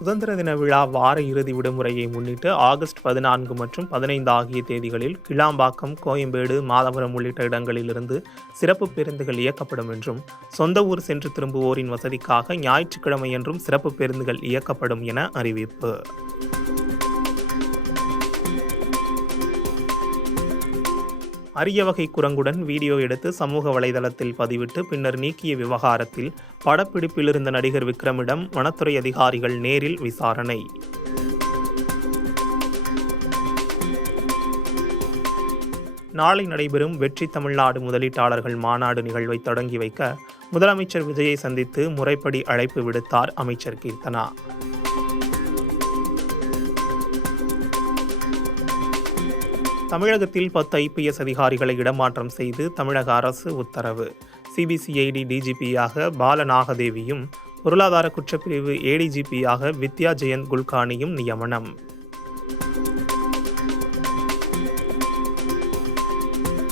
சுதந்திர தின விழா வார இறுதி விடுமுறையை முன்னிட்டு ஆகஸ்ட் 14 மற்றும் 15 ஆகிய தேதிகளில் கிளாம்பாக்கம், கோயம்பேடு, மாதவரம் உள்ளிட்ட இடங்களிலிருந்து சிறப்பு பேருந்துகள் இயக்கப்படும் என்றும், சொந்த ஊர் சென்று திரும்புவோரின் வசதிக்காக ஞாயிற்றுக்கிழமையன்றும் சிறப்பு பேருந்துகள் இயக்கப்படும் என அறிவிப்பு. அரிய வகை குரங்குடன் வீடியோ எடுத்து சமூக வலைதளத்தில் பதிவிட்டு பின்னர் நீக்கிய விவகாரத்தில் படப்பிடிப்பில் இருந்த நடிகர் விக்ரமிடம் வனத்துறை அதிகாரிகள் நேரில் விசாரணை. நாளை நடைபெறும் வெற்றி தமிழ்நாடு முதலீட்டாளர்கள் மாநாடு நிகழ்வை தொடங்கி வைக்க முதலமைச்சர் விஜயை சந்தித்து முறைப்படி அழைப்பு விடுத்தார் அமைச்சர் கீர்த்தனா. தமிழகத்தில் 10 IPS அதிகாரிகளை இடமாற்றம் செய்து தமிழக அரசு உத்தரவு. சிபிசிஐடி டிஜிபியாக பாலநாகதேவியும், பொருளாதார குற்றப்பிரிவு ADGPயாக வித்யா ஜெயந்த் குல்கானியும் நியமனம்.